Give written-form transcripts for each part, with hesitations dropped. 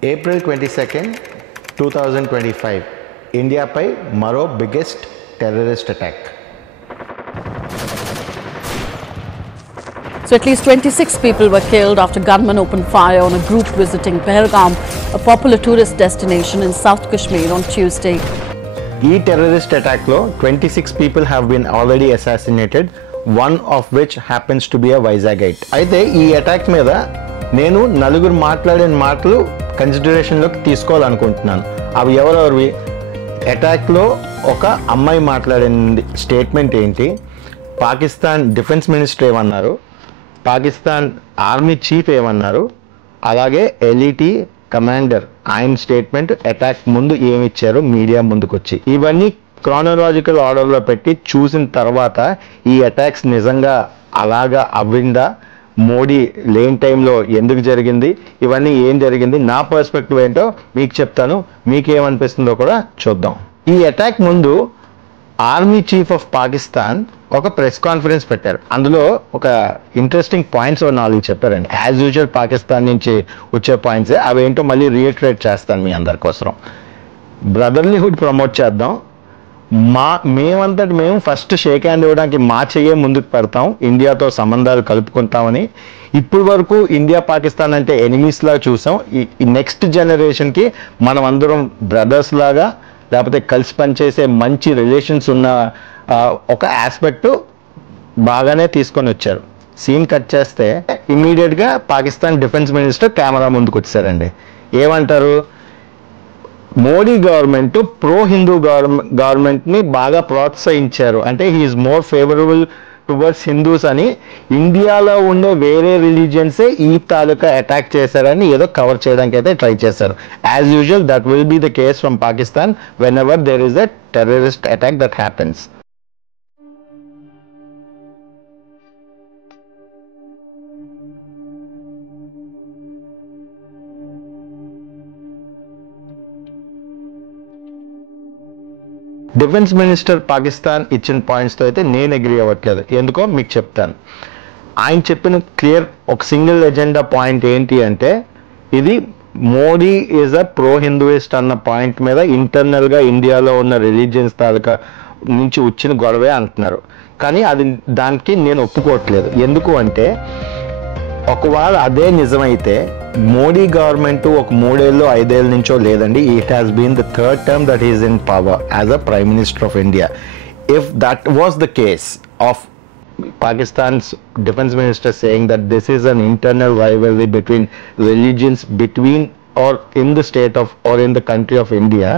April 22nd, 2025, India pay maro biggest terrorist attack. So at least 26 people were killed after gunmen opened fire on a group visiting Pahalgam, a popular tourist destination in South Kashmir on Tuesday. This terrorist attack lo 26 people have been already assassinated, one of which happens to be a Vizagite. అయితే ఈ attack మీద నేను నలుగురు మాట్లాడిన మాటలు కన్సిడరేషన్లోకి తీసుకోవాలనుకుంటున్నాను. అవి ఎవరెవరివి? అటాక్లో ఒక అమ్మాయి మాట్లాడిన స్టేట్మెంట్ ఏంటి, పాకిస్తాన్ డిఫెన్స్ మినిస్టర్ ఏమన్నారు, పాకిస్తాన్ ఆర్మీ చీఫ్ ఏమన్నారు, అలాగే ఎల్ఈటి కమాండర్ ఆయన స్టేట్మెంట్ అటాక్ ముందు ఏమిచ్చారు మీడియా ముందుకొచ్చి, ఇవన్నీ క్రానలాజికల్ ఆర్డర్లో పెట్టి చూసిన తర్వాత ఈ అటాక్స్ నిజంగా అలాగా అవ్విందా, మోడీ లేని టైంలో ఎందుకు జరిగింది, ఇవన్నీ ఏం జరిగింది, నా పర్స్పెక్టివ్ ఏంటో మీకు చెప్తాను, మీకేమనిపిస్తుందో కూడా చూద్దాం. ఈ అటాక్ ముందు ఆర్మీ చీఫ్ ఆఫ్ పాకిస్తాన్ ఒక ప్రెస్ కాన్ఫరెన్స్ పెట్టారు. అందులో ఒక ఇంట్రెస్టింగ్ పాయింట్స్ 4 చెప్పారండి. యాజ్ యూజువల్ పాకిస్తాన్ నుంచి వచ్చే పాయింట్స్, అవేంటో మళ్ళీ రీఇటరేట్ చేస్తాను మీ అందరి కోసం. బ్రదర్లీహుడ్ ప్రమోట్ చేద్దాం, మేమంతటి మేము ఫస్ట్ షేక్ హ్యాండ్ ఇవ్వడానికి మా చెయ్యే ముందుకు పెడతాం, ఇండియాతో సంబంధాలు కలుపుకుంటామని. ఇప్పటి వరకు ఇండియా పాకిస్తాన్ అంటే ఎనిమీస్ లాగా చూసాం. ఈ నెక్స్ట్ జనరేషన్కి మనం అందరం బ్రదర్స్ లాగా, లేకపోతే కలిసి పనిచేసే మంచి రిలేషన్స్ ఉన్న ఒక ఆస్పెక్ట్ బాగానే తీసుకొని వచ్చారు. సీన్ కట్ చేస్తే ఇమ్మీడియట్గా పాకిస్తాన్ డిఫెన్స్ మినిస్టర్ కెమెరా ముందుకు వచ్చారండి. ఏమంటారు, మోడీ గవర్నమెంట్ ప్రో హిందూ గవర్నమెంట్ని బాగా ప్రోత్సహించారు, అంటే he is more favourable towards Hindus అని, ఇండియాలో ఉండే వేరే రిలీజియన్సే ఈ తాలూకా అటాక్ చేశారని ఏదో కవర్ చేయడానికి అయితే ట్రై చేశారు. As usual that will be the case from Pakistan whenever there is a terrorist attack that happens. Defence minister Pakistan ఇచ్చిన పాయింట్స్తో అయితే నేను అగ్రీ అవ్వట్లేదు. ఎందుకో మీకు చెప్తాను. ఆయన చెప్పిన క్లియర్ ఒక సింగిల్ ఎజెండా పాయింట్ ఏంటి అంటే, ఇది మోడీ ఈజ్ అ ప్రో హిందూయిస్ట్ అన్న పాయింట్ మీద ఇంటర్నల్గా ఇండియాలో ఉన్న రిలీజియన్స్ తాలూకా నుంచి వచ్చిన గొడవే అంటున్నారు. కానీ దానికి నేను ఒప్పుకోవట్లేదు. ఎందుకు అంటే, ఒకవేళ అదే నిజమైతే మోడీ గవర్నమెంట్ ఒక 3 ఏళ్ళు 5 ఏళ్ళ నుంచో లేదండి, it has been the third term that is in power as a prime minister of India. If that was the case of Pakistan's defense minister saying that this is an internal rivalry between religions between or in the state of or in the country of India,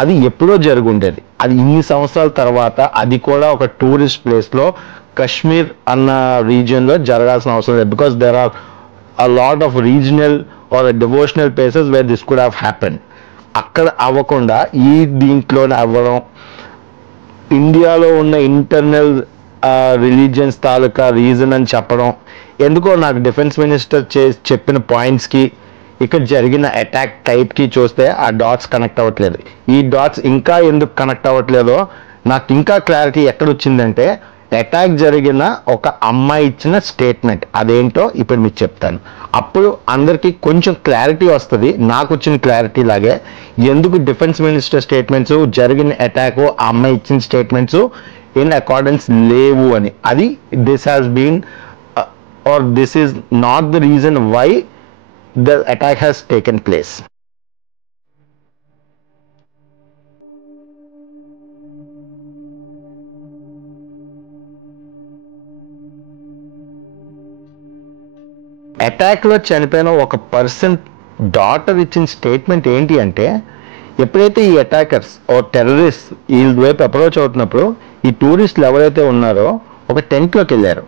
అది ఎప్పుడో జరుగుండేది. అది ఇన్ని సంవత్సరాల తర్వాత అది కూడా ఒక tourist ప్లేస్లో కశ్మీర్ అన్న రీజియన్లో జరగాల్సిన అవసరం లేదు. Because there are a lot of regional or devotional places where this could have happened. అక్కడ అవ్వకుండా ఈ దీంట్లోనే అవ్వడం, ఇండియాలో ఉన్న ఇంటర్నల్ రిలీజియన్స్ తాలూకా రీజన్ అని చెప్పడం, ఎందుకో నాకు డిఫెన్స్ మినిస్టర్ చెప్పిన పాయింట్స్కి ఇక్కడ జరిగిన అటాక్ టైప్కి చూస్తే ఆ డాట్స్ కనెక్ట్ అవ్వట్లేదు. ఈ డాట్స్ ఇంకా ఎందుకు కనెక్ట్ అవ్వట్లేదో నాకు ఇంకా క్లారిటీ ఎక్కడ వచ్చిందంటే, అటాక్ జరిగిన ఒక అమ్మాయి ఇచ్చిన స్టేట్మెంట్ అదేంటో ఇప్పుడు మీకు చెప్తాను. అప్పుడు అందరికీ కొంచెం క్లారిటీ వస్తుంది. నాకు వచ్చిన క్లారిటీ లాగే ఎందుకు డిఫెన్స్ మినిస్టర్ స్టేట్మెంట్స్, జరిగిన అటాక్, ఆ అమ్మాయి ఇచ్చిన స్టేట్మెంట్స్ ఇన్ అకార్డెన్స్ లేవు అని. అది this has been or this is not the reason why the attack has taken place. అటాక్లో చనిపోయిన ఒక పర్సన్ డాటర్ ఇచ్చిన స్టేట్మెంట్ ఏంటి అంటే, ఎప్పుడైతే ఈ అటాకర్స్ ఓ టెర్రరిస్ట్ వీళ్ళ వైపు అప్రోచ్ అవుతున్నప్పుడు ఈ టూరిస్టులు ఎవరైతే ఉన్నారో ఒక టెంట్లోకి వెళ్ళారు.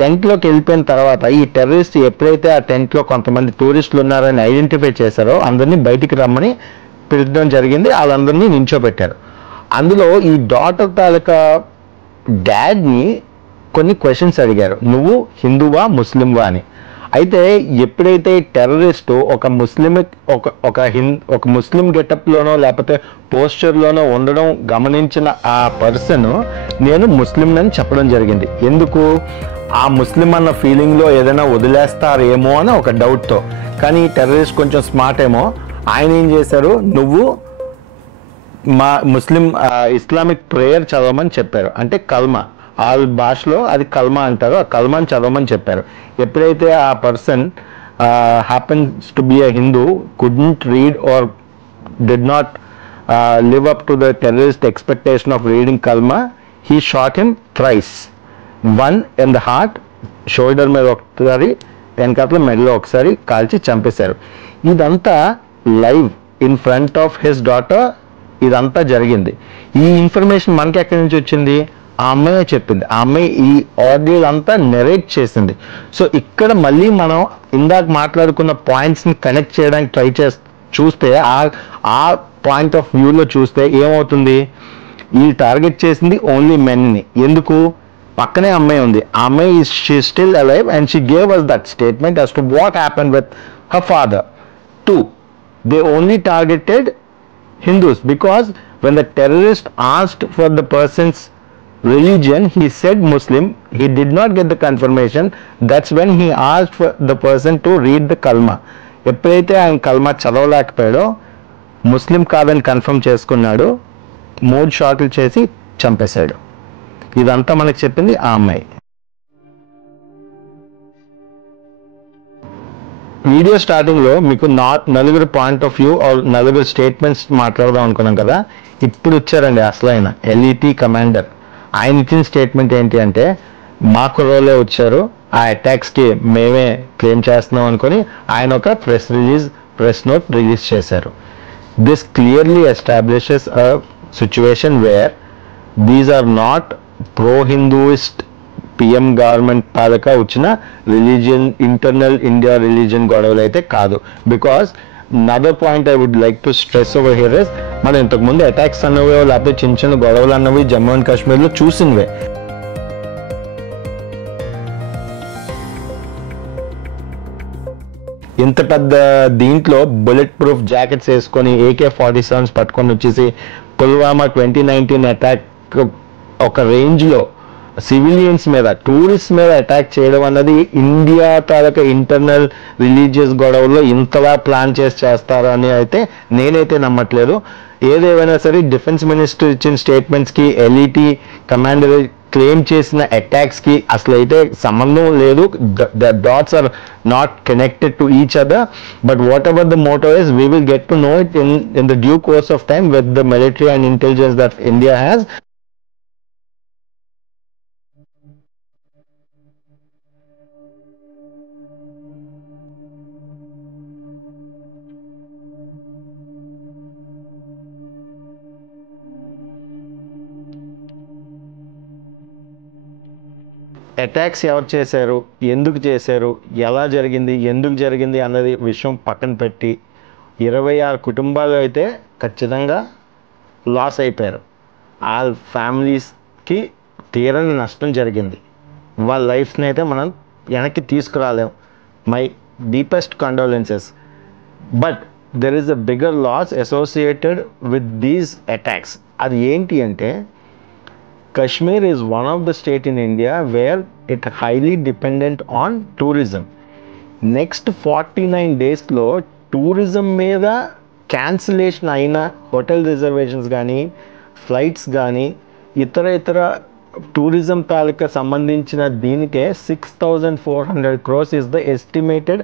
టెంట్లోకి వెళ్ళిపోయిన తర్వాత ఈ టెర్రరిస్ట్ ఎప్పుడైతే ఆ టెంట్లో కొంతమంది టూరిస్టులు ఉన్నారని ఐడెంటిఫై చేశారో అందరినీ బయటికి రమ్మని పిలవడం జరిగింది. వాళ్ళందరినీ నించోబెట్టారు. అందులో ఈ డాటర్ తాలూకా డాడ్ని కొన్ని క్వశ్చన్స్ అడిగారు, నువ్వు హిందువా ముస్లింవా అని. అయితే ఎప్పుడైతే టెర్రరిస్ట్ ఒక ముస్లిం గెటప్లోనో లేకపోతే పోస్చర్లోనో ఉండడం గమనించిన ఆ పర్సన్ నేను ముస్లిం అని చెప్పడం జరిగింది. ఎందుకు? ఆ ముస్లిం అన్న ఫీలింగ్లో ఏదైనా వదిలేస్తారేమో అని ఒక డౌట్తో. కానీ ఈ టెర్రరిస్ట్ కొంచెం స్మార్ట్ ఏమో, ఆయన ఏం చేశారు, నువ్వు మా ముస్లిం ఇస్లామిక్ ప్రేయర్ చదవమని చెప్పారు. అంటే కల్మా, ఆ భాషలో అది కల్మా అంటారు, ఆ కల్మాని చదవమని చెప్పారు. ఎప్పుడైతే ఆ person happens to be a Hindu, couldn't read or did not live up to the terrorist expectation of reading kalma, he shot him thrice, one in the heart, shoulder మీద ఒకసారి, వెనకాతల మెడలో ఒకసారి కాల్చి చంపేశారు. ఇదంతా live in front of his daughter ఇదంతా జరిగింది. ఈ ఇన్ఫర్మేషన్ మనకి ఎక్కడి నుంచి వచ్చింది, ఆ అమ్మాయి చెప్పింది. ఆ అమ్మాయి ఈ ఆడియో అంతా నెరేట్ చేసింది. సో ఇక్కడ మళ్ళీ మనం ఇందాక మాట్లాడుకున్న పాయింట్స్ని కనెక్ట్ చేయడానికి ట్రై చూస్తే ఆ పాయింట్ ఆఫ్ వ్యూలో చూస్తే ఏమవుతుంది, ఈ టార్గెట్ చేసింది ఓన్లీ మెన్ని. ఎందుకు, పక్కనే అమ్మాయి ఉంది, ఆ అమ్మాయి she still alive and she gave us that statement as to what happened with her father. 2, they only targeted Hindus because when the terrorist asked for the person's religion, he said Muslim. He did not get the confirmation. That's when he asked for the person to read the kalma. ఎప్పుడైతే ఆయన కల్మా చదవలేకపోయాడో, ముస్లిం కాదని confirm చేసుకున్నాడు, 3 షాట్లు చేసి చంపేశాడు. ఇదంతా మనకు చెప్పింది ఆ అమ్మాయి. వీడియో స్టార్టింగ్లో మీకు నలుగురు పాయింట్ ఆఫ్ వ్యూ నలుగురు స్టేట్మెంట్స్ మాట్లాడదాం అనుకున్నాం కదా. ఇప్పుడు వచ్చారండి అసలైన ఎల్ఈటీ కమాండర్. ఆయన ఇచ్చిన స్టేట్మెంట్ ఏంటి అంటే, మా కుర్రోలే వచ్చారు, ఆ అటాక్స్కి మేమే క్లెయిమ్ చేస్తున్నాం అనుకొని ఆయన ఒక ప్రెస్ నోట్ రిలీజ్ చేశారు. This clearly establishes a situation where these are not pro Hinduist PM government తాలూకా వచ్చిన రిలీజియన్, ఇంటర్నల్ ఇండియా రిలీజియన్ గొడవలు అయితే కాదు. Because another point I would like to stress over here is, మనం ఇంతకుముందు attacks అన్నవే లేకపోతే చిన్న చిన్న గొడవలు అన్నవి జమ్మూ అండ్ కాశ్మీర్లో చూసినవే. ఇంత పెద్ద దీంట్లో బుల్లెట్ ప్రూఫ్ జాకెట్స్ వేసుకొని AK-47 పట్టుకొని వచ్చేసి పుల్వామా 2019 అటాక్ ఒక రేంజ్లో సివిలియన్స్ మీద, టూరిస్ట్ మీద అటాక్ చేయడం అన్నది ఇండియా తాలూకా ఇంటర్నల్ రిలీజియస్ గొడవల్లో ఇంతలా ప్లాన్ చేస్తారు అని అయితే నేనైతే నమ్మట్లేదు. ఏదేమైనా సరే డిఫెన్స్ మినిస్టర్ ఇచ్చిన స్టేట్మెంట్స్కి, ఎల్ఈటీ కమాండర్ క్లెయిమ్ చేసిన అటాక్స్కి అసలు అయితే సంబంధం లేదు. The dots are not connected to each other. But whatever the motto is, we will get to know it in the due course of time with the military and intelligence that India has. Attacks ఎవరు చేశారు, ఎందుకు చేశారు, ఎలా జరిగింది, ఎందుకు జరిగింది అన్నది విషయం పక్కన పెట్టి 26 కుటుంబాలు అయితే ఖచ్చితంగా లాస్ అయిపోయారు. ఆ ఫ్యామిలీస్కి తీరని నష్టం జరిగింది. వాళ్ళ లైఫ్ని అయితే మనం వెనక్కి తీసుకురాలేం. My deepest condolences. But there is a bigger loss associated with these attacks. అది ఏంటి అంటే, Kashmir is one of the state in India where it highly dependent on tourism. Next 49 days లో టూరిజం మీద క్యాన్సిలేషన్ అయిన hotel reservations కానీ, flights కానీ, ఇతర tourism తాలూకా సంబంధించిన దీనికే 6,400 crores is the estimated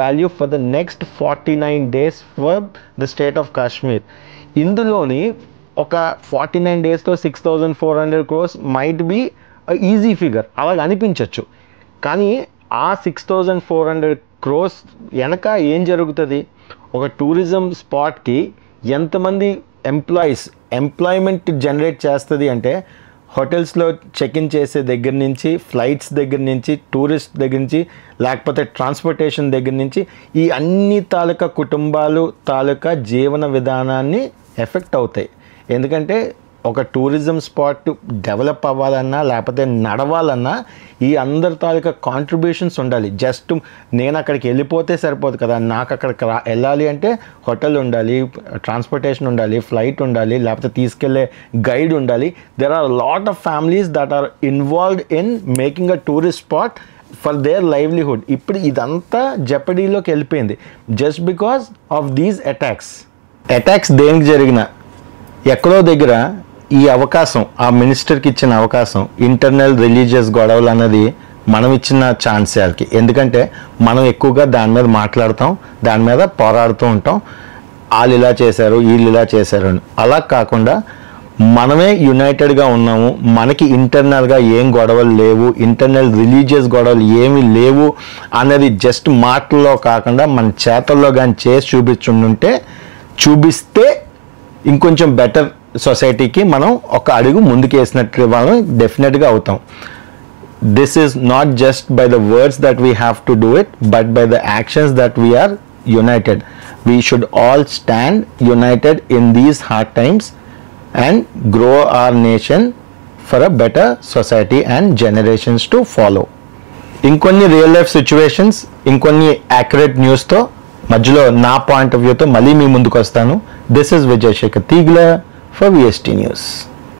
value for the next 49 days for the state of Kashmir. ఇందులోని ఒక 49 daysలో 6,400 crores might be easy figure, అలాగ అనిపించవచ్చు. కానీ ఆ 6,400 crores వెనక ఏం జరుగుతుంది, ఒక టూరిజం స్పాట్కి ఎంతమంది ఎంప్లాయ్మెంట్ జనరేట్ చేస్తుంది అంటే, హోటల్స్లో చెక్ ఇన్ చేసే దగ్గర నుంచి, ఫ్లైట్స్ దగ్గర నుంచి, టూరిస్ట్ దగ్గర నుంచి, లేకపోతే ట్రాన్స్పోర్టేషన్ దగ్గర నుంచి, ఈ అన్ని తాలూకా కుటుంబాలు తాలూకా జీవన విధానాన్ని ఎఫెక్ట్ అవుతాయి. ఎందుకంటే ఒక టూరిజం స్పాట్ డెవలప్ అవ్వాలన్నా లేకపోతే నడవాలన్నా ఈ అందరి తాలూకా కాంట్రిబ్యూషన్స్ ఉండాలి. జస్ట్ నేను అక్కడికి వెళ్ళిపోతే సరిపోదు కదా, నాకు అక్కడికి వెళ్ళాలి అంటే హోటల్ ఉండాలి, ట్రాన్స్పోర్టేషన్ ఉండాలి, ఫ్లైట్ ఉండాలి, లేకపోతే తీసుకెళ్లే గైడ్ ఉండాలి. There are lot of families that are involved in making a tourist spot for their livelihood. ఇప్పుడు ఇదంతా జెపడీలోకి వెళ్ళిపోయింది just because of these attacks దేనికి జరిగిన ఎక్కడో దగ్గర ఈ అవకాశం ఆ మినిస్టర్కి ఇచ్చిన అవకాశం ఇంటర్నల్ రిలీజియస్ గొడవలు అన్నది మనం ఇచ్చిన ఛాన్స్ వాళ్ళకి. ఎందుకంటే మనం ఎక్కువగా దాని మీద మాట్లాడతాం, దాని మీద పోరాడుతూ ఉంటాం, వాళ్ళు ఇలా చేశారు వీళ్ళు ఇలా చేశారు అని. అలా కాకుండా మనమే యునైటెడ్గా ఉన్నాము, మనకి ఇంటర్నల్గా ఏం గొడవలు లేవు, ఇంటర్నల్ రిలీజియస్ గొడవలు ఏమీ లేవు అన్నది జస్ట్ మాటల్లో కాకుండా మన చేతల్లో కానీ చేసి చూపిస్తే ఇంకొంచెం బెటర్ సొసైటీకి మనం ఒక అడుగు ముందుకు వేసినట్లు మనం డెఫినెట్గా అవుతాం. This is not just by the words that we have to do it, but by the actions that we are united. We should all stand united in these hard times and grow our nation for a better society and generations to follow. ఇంకొన్ని real life situations, ఇంకొన్ని accurate న్యూస్తో మధ్యలో నా point of వ్యూతో మళ్ళీ మీ ముందుకు వస్తాను. This is Vijay Shekhar తీగల for VST news.